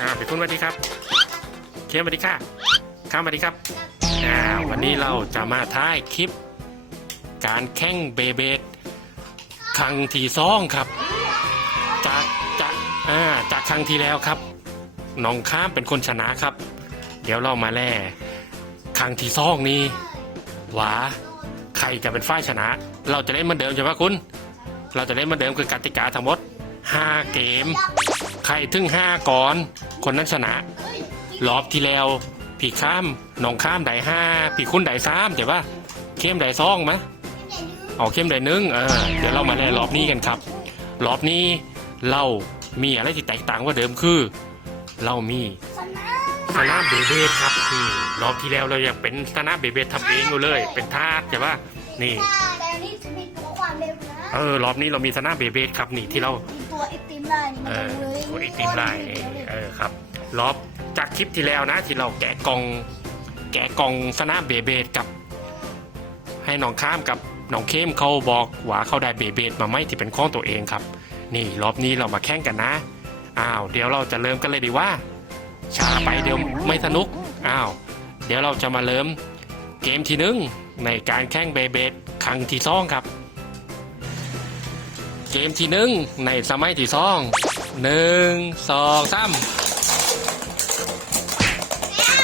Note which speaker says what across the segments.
Speaker 1: อ่าพี่คุณสวัสดีครับเคมสวัสดีค่ะข้ามสวัสดีครับอ่าวันนี้เราจะมาท้ายคลิป การแข่งเบเบดครั้งที่สองครับ จากจากอ่าจากครั้งที่แล้วครับน้องข้ามเป็นคนชนะครับ เดี๋ยวเรามาแล่ครั้งที่สองนี้หวาใครจะเป็นฝ่ายชนะ เราจะเล่นเหมือนเดิมใช่ไหมคุณ เราจะเล่นเหมือนเดิมคือกติกาทั้งหมด 5 เกม ใครถึง5ก่อน คนนั้นชนะ รอบที่แล้วพี่ข้ามน้องข้ามได้ห้าพี่คุณได้สามเดี๋ยวว่าเข้มได้ซองไหมเอาเข้มได้หนึ่งเออเดี๋ยวเรามาเล่นรอบนี้กันครับ รอบนี้เรามีอะไรที่แตกต่างกว่าเดิมคือ เรามีสนามเบเบดครับนี่รอบที่แล้วเรายังเป็นสนามเบเบดทำเองอยู่เลย เป็นทาสใช่ปะนี่
Speaker 2: แต่อันนี้จะมีตัวความเร็วนะ
Speaker 1: เออรอบนี้เรามีสนามเบเบดครับนี่ที่เรา
Speaker 2: มีตัวไอติมได้นี่
Speaker 1: เอ
Speaker 2: มัน
Speaker 1: อ
Speaker 2: จะเลย
Speaker 1: ตัวไอติมได้เออครับรอบจากคลิปที่แล้วนะ ที่เราแกะกล่อง แกะกล่องสนามเบเบดกับ ให้น้องข้ามกับน้องเข้มเขาบอกว่าเขาได้เบเบดมาไหมที่เป็นข้องตัวเองครับ นี่รอบนี้เรามาแข่งกันนะอ้าวเดี๋ยวเราจะเริ่มกันเลยดีว่าช้าไปเดี๋ยวไม่สนุกอ้าวเดี๋ยวเราจะมาเริ่มเกมที่หนึ่งในการแข่งเบเบดครั้งที่สองครับ เกมที่หนึ่งในสมัยที่สอง หนึ่งสองสาม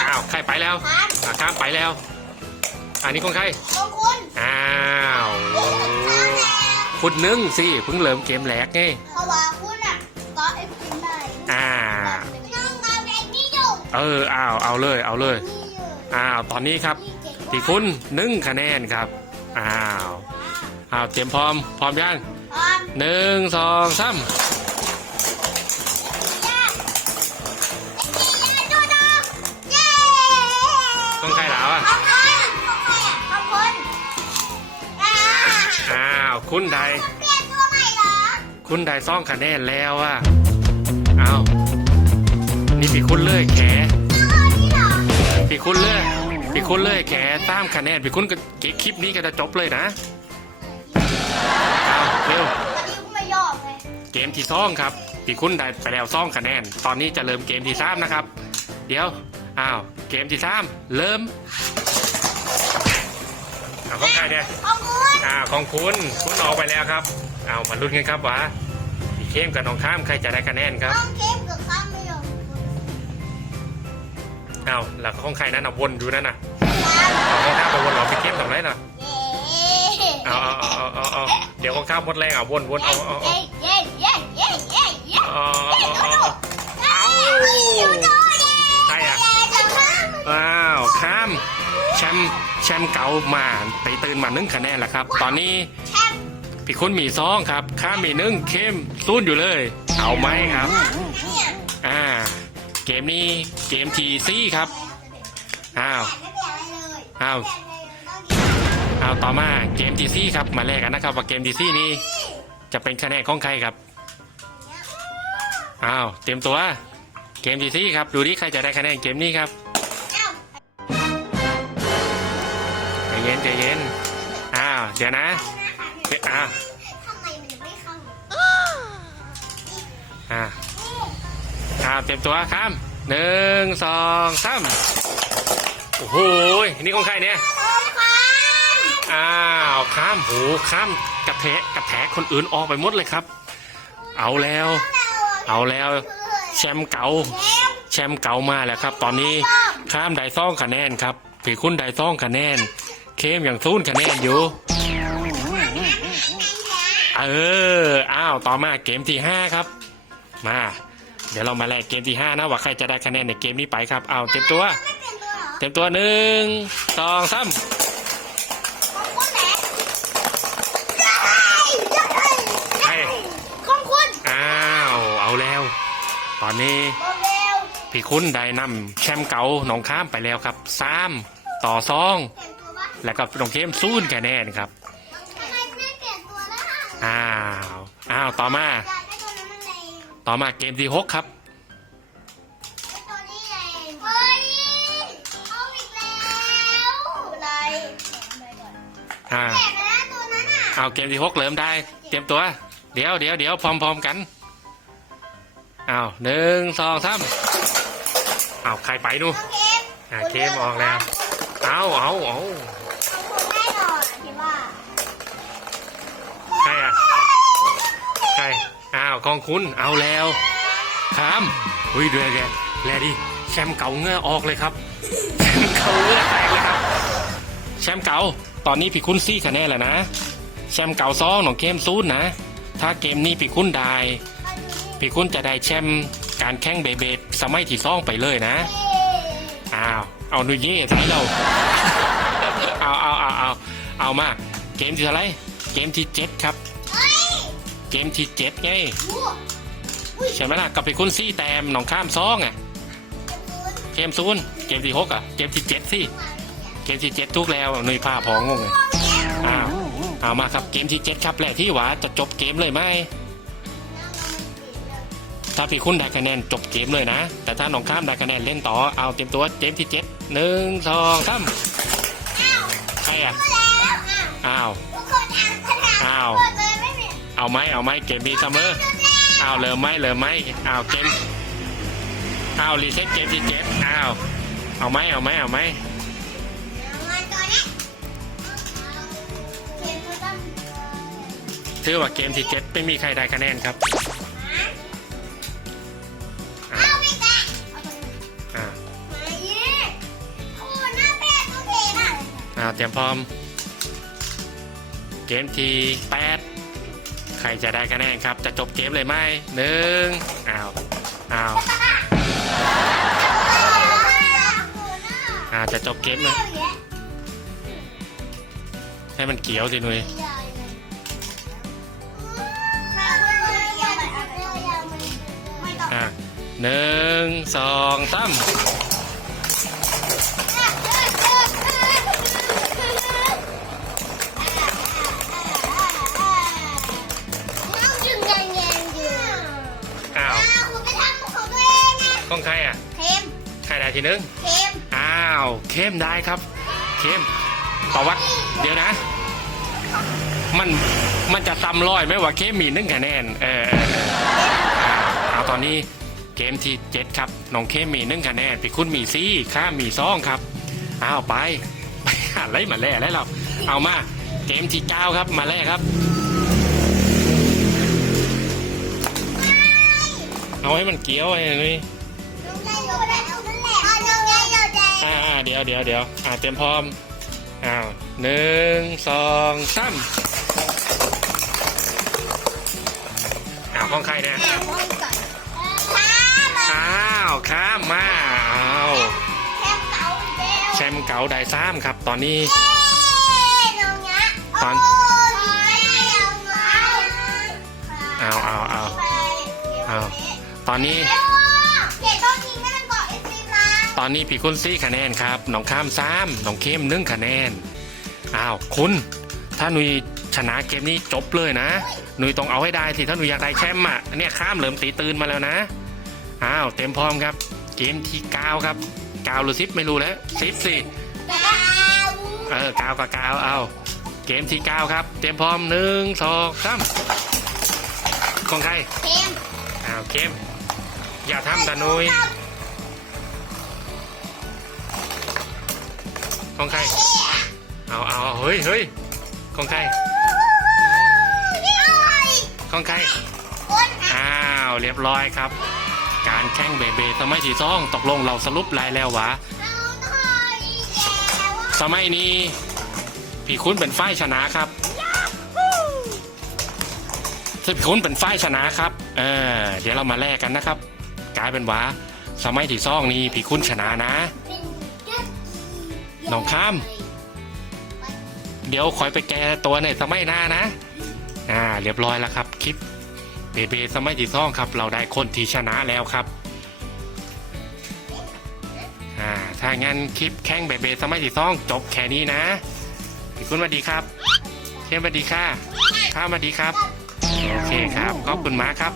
Speaker 1: อ้าวใครไปแล้ว
Speaker 2: ครับ
Speaker 1: อะข้ามไปแล้ว อันนี้ของใคร
Speaker 2: ของคุณ
Speaker 1: อ้าวคุณนึ่งสิเพิ่งเริ่มเกมแรกไง
Speaker 2: เพราะว่าคุณอะก็ไอติมได้
Speaker 1: อ่า
Speaker 2: น้องกับเด็กนี่อยู่
Speaker 1: เอออ้าวเอาเลยเอาเลย
Speaker 2: นี่อยู่
Speaker 1: อ้าวตอนนี้ครับ
Speaker 2: นี่เจ๋ง
Speaker 1: ที่คุณหนึ่งคะแนนครับอ้าวอ้าวเตรียมพร้อมพร้อมยัง
Speaker 2: อ่อน
Speaker 1: หนึ่งสองสาม คุ
Speaker 2: ณ
Speaker 1: ได้
Speaker 2: เปลี่ยนตัวใหม่เหรอ
Speaker 1: คุณได้ซ่องคะแนนแล้วอะอ้าวนี่พี่คุณเลยแข
Speaker 2: เอาอันนี้เหรอ
Speaker 1: พี่คุณเลยพี่คุณเลยแขตามคะแนนพี่คุณก็เก็บคลิปนี้ก็จะจบเลยนะอ้าวเร็ว
Speaker 2: อันนี้กูไม่ยอมเลย
Speaker 1: เกมที่ซ่องครับพี่คุณได้ไปแล้วซ่องคะแนน ตอนนี้จะเริ่มเกมที่สามนะครับ เดี๋ยว อ้าว เกมที่สามเริ่ม เอาของใครเนี่ย
Speaker 2: ของคุณ
Speaker 1: อ่าของคุณคุณออกไปแล้วครับเอามาลุ้นกันครับว่าพี่เข้มกับน้องข้ามใครจะได้คะแนนครับ
Speaker 2: ต้องเก็บกับข้ามไม่ยอม
Speaker 1: เอาแล้วของใครนั่นเอาวนอยู่นั่นน่ะเอาของข้ามมาวนเหรอพี่เข้มทำไรน่ะ
Speaker 2: เย้
Speaker 1: เอาเอาเอาเอาเอาเดี๋ยวของข้ามหมดแรงเอาวนวนเอาเอาเอา
Speaker 2: เย้เย้เย้เย้เย้
Speaker 1: เอาเอาเอาเอาใครอะอ้าวข้ามแชมป์แชมป์เก่ามาไปตื่นมาหนึ่งคะแนนแล้วครับ ตอนนี้
Speaker 2: แชมป์
Speaker 1: พี่คุณมีซองครับ ข้ามมีหนึ่งเข้มซุนอยู่เลย เอาไหมครับ
Speaker 2: เนี่ย
Speaker 1: อ่า เกมนี้เกมทีซี่ครับ อ้าว
Speaker 2: ไม่เปลี่ยนอะไรเลย
Speaker 1: อ้าวเอาต่อมาเกมทีซี่ครับมาแลกกันนะครับว่าเกมทีซี่นี้จะเป็นคะแนนของใครครับอ้าวเตรียมตัว เกมทีซี่ครับ ดูดิใครจะได้คะแนนเกมนี้ครับ นใจเย็นอ้าวเดี๋ยวนะเดี๋ยวอ้าว
Speaker 2: ทำไมมันยังไม่เข้า
Speaker 1: อ่าอ้าวเตรียมตัวครับหนึ่งสองสามโอ้โหนี่ของใครเนี่ย
Speaker 2: โอ้ยครับ
Speaker 1: อ้าวข้ามโหข้ามกระแทะกระแทกคนอื่นออกไปหมดเลยครับ เอาแล้ว เอาแล้วแชมป์เก่าแชมป์เก่ามาแล้วครับ ตอนนี้ข้ามได้ซ่องคะแนนครับผีคุณได้ซ่องคะแนน เข้มอย่างซูนคะแนนอยู่เอออ้าวต่อมาเกมที่ห้าครับ มา เดี๋ยวเรามาแลกเกมที่ห้านะว่าใครจะได้คะแนนในเกมนี้ไปครับเอาเต็มตัว
Speaker 2: ไม่เป็นตัวเหรอ
Speaker 1: เต็มตัวหนึ่งสองสาม
Speaker 2: ของคุณไหนได้ได้
Speaker 1: ใคร
Speaker 2: ของคุณ
Speaker 1: อ้าวเอาแล้วตอนนี้
Speaker 2: โมเร็ว
Speaker 1: พี่คุณได้นำแชมป์เก่าหนองข้ามไปแล้วครับสามต่อสอง
Speaker 2: เปลี่ยนตัววะ
Speaker 1: แล้วก็น้องเข้มซูนคะแนนครับ
Speaker 2: ทำไมไม่ได้เปลี่ยนตัวแล้วอะ
Speaker 1: อ้าวอ้าวต่อมา
Speaker 2: อยากได้ตัวนั้นมันแรง
Speaker 1: ต่อมาเกมที่หกครับ
Speaker 2: ไอ้ตัวนี้แรงเฮ้ยเอาอีกแล้วอะไร
Speaker 1: อ่า
Speaker 2: แตกไปแล้วตัวนั้นอะ
Speaker 1: เอาเกมที่หกเริ่มได้ เตรียมตัว เดี๋ยวเดี๋ยวเดี๋ยวพร้อมพร้อมๆกันอ้าวหนึ่งสองสามเอาใครไปดู
Speaker 2: น้องเกม
Speaker 1: อ่าเกมออกแล้ว เอาเอาเอา กองคุณเอาแล้วครับอุ้ยเดือดแกแลดิแชมป์เก่าเงื่อออกเลยครับแชมป์เก่าเงื่อแตกเลยครับ แชมป์เก่า ตอนนี้พี่คุณซี่คะแนนแล้วนะ แชมป์เก่าซองของเกมซูนนะ ถ้าเกมนี้พี่คุณได้
Speaker 2: นนี้
Speaker 1: พี่คุณจะได้แชมป์การแข่งเบเบดสมัยที่ซ่องไปเลยนะ
Speaker 2: อ้า
Speaker 1: ว เอาหนุยเย่ใส่เราเอาเอาเอาเอาเอามา เกมที่เท่าไร เกมที่เจ็ดครับ
Speaker 2: เก
Speaker 1: มที่เจ็ดไง
Speaker 2: อู้อุ้ย
Speaker 1: ใช่ไหมล่ะกับไปคุณซี่แต้มหนองข้ามซองอะ
Speaker 2: เกมซูน
Speaker 1: เกมศูนย์เกมที่หกอะ เกมที่เจ็ดสิ
Speaker 2: มาเนี่ย
Speaker 1: เกมที่เจ็ดทุกแล้วหนุยผ้าพองงงเลยอ้าวเอามาครับเกมที่เจ็ดครับแหละที่หวาจะจบเกมเลยไหมถ้าพี่คุณได้คะแนนจบเกมเลยนะ แต่ถ้าหนองข้ามได้คะแนนเล่นต่อเอาเตรียมตัวเกมที่เจ็ดหนึ่งสองสาม
Speaker 2: อ้าว
Speaker 1: ใครอะ
Speaker 2: แล้วอ้าว
Speaker 1: อ้าว
Speaker 2: เอา
Speaker 1: ไหมเอาไหมเกมดีเสมอเอาเลือไหมเลือไหมเอาเกมเอารีเซ็ตเกมที่เจ็ดเอาเอาไหมเอาไหมเอาไหม
Speaker 2: มันตัวนี้เกมก็ต้อง
Speaker 1: ถือว่าเกมที่เจ็ดไม่มีใครได้คะแนนครับ
Speaker 2: เอาไปแกะ
Speaker 1: อ่า
Speaker 2: มาเย่โอ้น้าแป้งตัวเทมอ่า
Speaker 1: เตรียมพร้อม เกมที่แปด ใครจะได้คะแนนครับ จะจบเกมเลยไหมหนึ่งเอาเอาวอาจะจบเกมเลยให้มันเกี่ยวสิหนุยอ่าหนึ่งสองสาม ใครได้ทีนึงอ้าวเข้มได้ครับ เข้มประวัติเดี๋ยวนะ มันมันจะซ้ำร้อยไหมว่าเข้มมีหนึ่งคะแนนเออเออเอออ่าเอาตอนนี้เกมที่เจ็ดครับน้องเข้มมีหนึ่งคะแนนพี่คุณมีซี่ข้ามีซองครับอ้าวไปไปหาอะไรมาแล่แล้วเราเอามาเกมที่เก้าครับมาแล่ครับเอาให้มันเกี้ยวไอ้นี่อ่าอ่า เดี๋ยวเดี๋ยวเดี๋ยวอ่าเตรียมพร้อมอ้าวหนึ่งสองสามอ้าวของใครเนี่ยอ้าวข้ามมาอ้าวแชมป์เก่าได้ซ้ำครับ ตอนนี้ตอนเอาเอาเอาเอาตอนนี้
Speaker 2: ตอ
Speaker 1: นนี้พี่คุณซี่คะแนนครับน้องข้ามซ้ำน้องเข้มหนึ่งคะแนนอ้าวคุณถ้าหนุยชนะเกมนี้จบเลยนะ หนุยต้องเอาให้ได้สิถ้าหนุยอยากได้แชมป์อะเนี่ยข้ามเหลิมตีตื่นมาแล้วนะอ้าวเต็มพร้อมครับ เกมที่เก้าครับเก้าหรือสิบไม่รู้แล้วสิบสิ
Speaker 2: ดาว
Speaker 1: เออเก้ากับเก้าเอา เกมที่เก้าครับ เตรียมพร้อมหนึ่งสองสามของใคร
Speaker 2: เกม
Speaker 1: อ้าวเข้มอย่าทำตานุย ของใคร เอาเอาเฮ้ยเฮ้ยของใคร ของใคร อ้าว เรียบร้อยครับ การแข่งเบเบสมัยที่สองตกลงเราสรุปรายแล้ววะ สมัยนี้พี่คุณเป็นฝ่ายชนะครับถ้าพี่คุณเป็นฝ่ายชนะครับ เออ เดี๋ยวเรามาแลกกันนะครับ กลายเป็นว่าสมัยที่สองนี้พี่คุณชนะนะ น้องข้าม เดี๋ยวคอยไปแก้ตัวในสมัยหน้านะ อ่า เรียบร้อยแล้วครับ คลิปเบเบสมัยที่สองครับ เราได้คนที่ชนะแล้วครับ อ่า ถ้างั้นคลิปแข่งเบเบสมัยที่สองจบแค่นี้นะคุณสวัสดีครับเทียมสวัสดีค่ะข้าสวัสดีครับ โอเคครับ ขอบคุณมากครับ